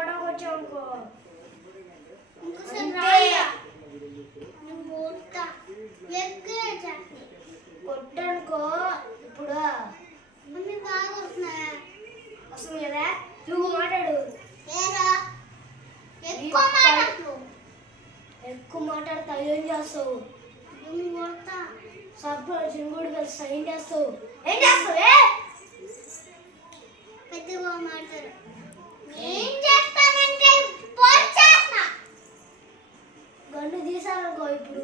గొడవకు వచ్చావు కొట్టనుకో ఇప్పుడు మమ్మీ బాగా వస్తున్నాయా వస్తుంది కదా నువ్వు మాట్లాడు ఎక్కువ మాట్లాడతా ఏం చేస్తావు సర్పంచ్ కూడా కలిసి ఏం చేస్తావు పెద్దగా మాట్లాడు గన్ను తీసానుకో ఇప్పుడు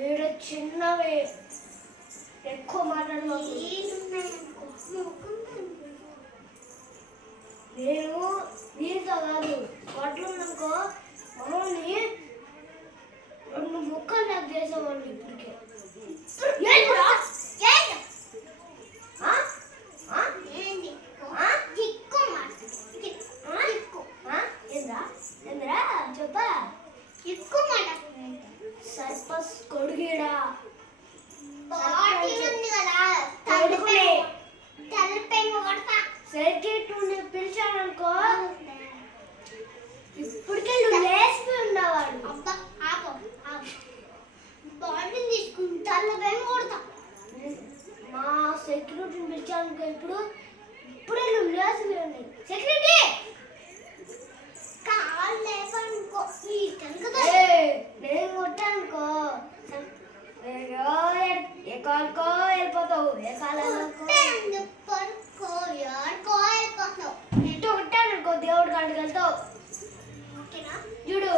ఏడు చిన్నవి ఎక్కువ మాట్లాడదు నేను నీతో కాదు కొట్లుందనుకో మమ్మల్ని 2 ముక్కలు నాకు చేసేవాళ్ళు ఇప్పటికే చెప్పా సర్పస్ కొడుగీడా సర్కిట్ పిలిచాడనుకో ఇప్పటికే నువ్వు లేచిపోయి ఉండేవాడు మా సెక్యూరిటీని పిలిచానుకో ఇప్పుడే నువ్వు లేచిపోయి ఉన్నాయి సెక్యూరిటీ నేను కొట్టానుకో ఏ కాలుకో వెళ్ళిపోతావు ఏ కాలుకో ఇట్టు కొట్టానుకో దేవుడి కాడికి వెళ్తావు చూడు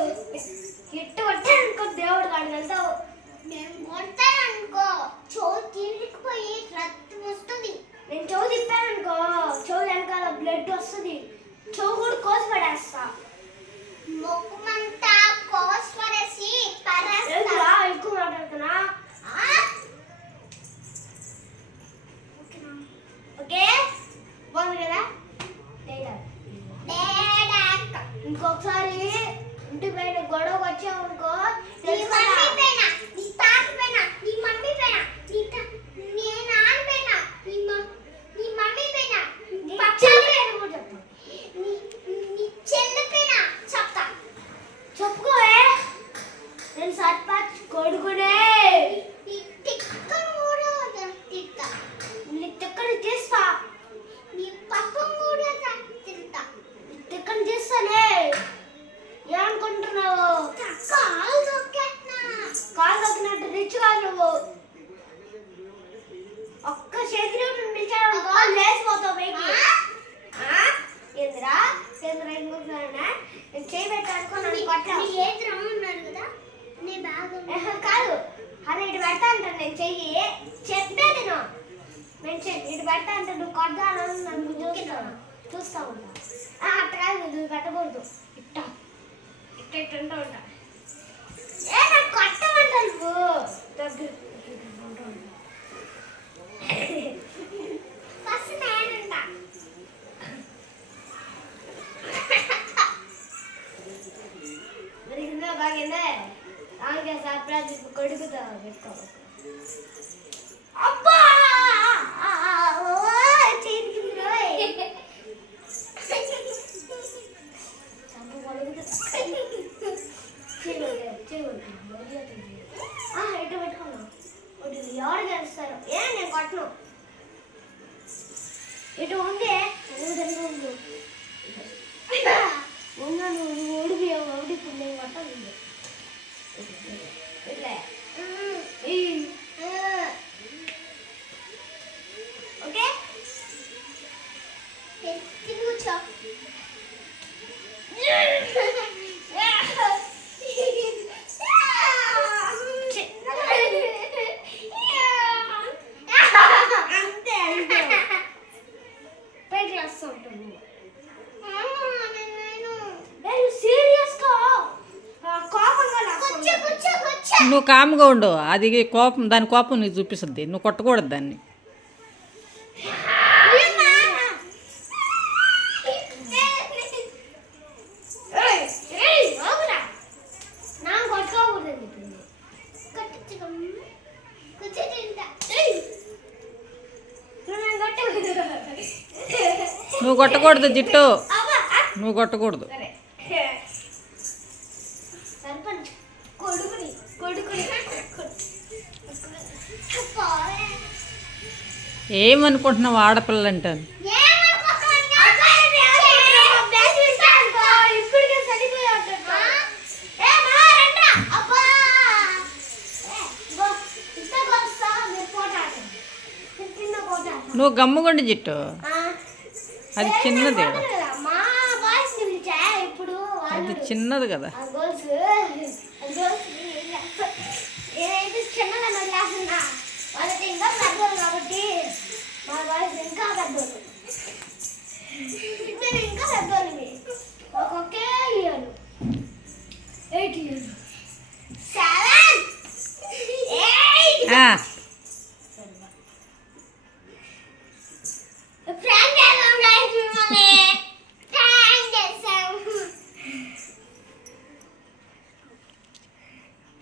ఇట్టు కొట్టానుకో దేవుడి కాడికి వెళ్తావు నేను చెవు తిప్పానుకో చెవు వెనకాల బ్లడ్ వస్తుంది చెవు కూడా కోసి పడేస్తా ఎక్కువ మాట్లాడుతున్నా ఓకే బాగుంది కదా ఇంకొకసారి ఇంటి పైన గొడవ వచ్చామనుకో చెప్పుకోవే నేను సర్పంచ్ కొడుకునే నీ తిక్కని తీస్తా తిక్కని తీస్తానే ఏమనుకుంటున్నావు కాలు తొక్కినట్టు రిచ్ కాదు నువ్వు ఒక్క చేతిలో పిలిచాడు కాలు లేచిపోతావు పైకి ఏందిరా ఏంద్రా ఇంకొకనా నేను చేయి పెట్టానుకో నన్ను కాదు అరే ఇటు పెడతా అంటాను నేను చెయ్యి చెప్పేది నేను ఇటు పెడతా అంటే నువ్వు కొడతాను నన్ను చూస్తా ఉంటా అట్ట కాదు నువ్వు పెట్టకూడదు ఇట్ట ఇట్టుంటూ ఉంటా నాకు కొట్టమంటా నువ్వు దగ్గర బాగా ఆమె సర్ప్రైజ్ కొడుకుతా పెట్టుకో అబ్బా ఇటు పెట్టుకున్నా ఎవరు గెలుస్తారు నేను కొట్టను ఇటు ఉంటే ఉన్నా నువ్వు ఓడిపోయావు ఇప్పుడు నేను కొట్టాలి ఓకే అంతే పైకి వస్తూ ఉంటుంది నువ్వు కామ్గా ఉండు అది కోపం దాని కోపం నీకు చూపిస్తుంది నువ్వు కొట్టకూడదు దాన్ని నువ్వు కొట్టకూడదు జిట్టు, అవ్వ, ఆ. నువ్వు కొట్టకూడదు. సరే సర్పంచ్ కొడుకుని కొడుకుని ఏమనుకుంటున్నావు ఆడపిల్లలు అంటాను? ఇప్పటికే చనిపోయి నువ్వు గమ్ముగుండి జిట్టు, అది చిన్నది కదా. మా బాయ్స్ పిలిచా ఇప్పుడు అది చిన్నది కదా. నేనైతే చిన్నగా వదిలేస్తున్నా, వాళ్ళకి ఇంకా పెద్దోళ్ళు కాబట్టి మా బాయ్స్ ఇంకా పెద్దోళ్ళు, నేను ఇంకా పెద్దోళ్ళని. ఒక్కొక్కే ఇయర్ 8 ఇయర్స్ 7 8 ఆ, ఫ్రాంక్ చేద్దాం guys మిమ్మల్ని. ఫ్రాంక్ చేద్దాం.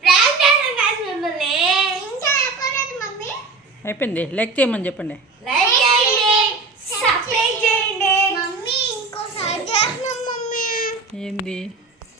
ఫ్రాంక్ చేద్దాం guys మిమ్మల్ని. ఇంకా చెప్పలేదు మమ్మీ. అయిపోయింది. లెక్క చేయమని చెప్పండి. లైక్ చేయండి, సబ్స్క్రైబ్ చేయండి. మమ్మీ ఇంకోసారి చేస్తున్నాం మమ్మీ. ఏంది?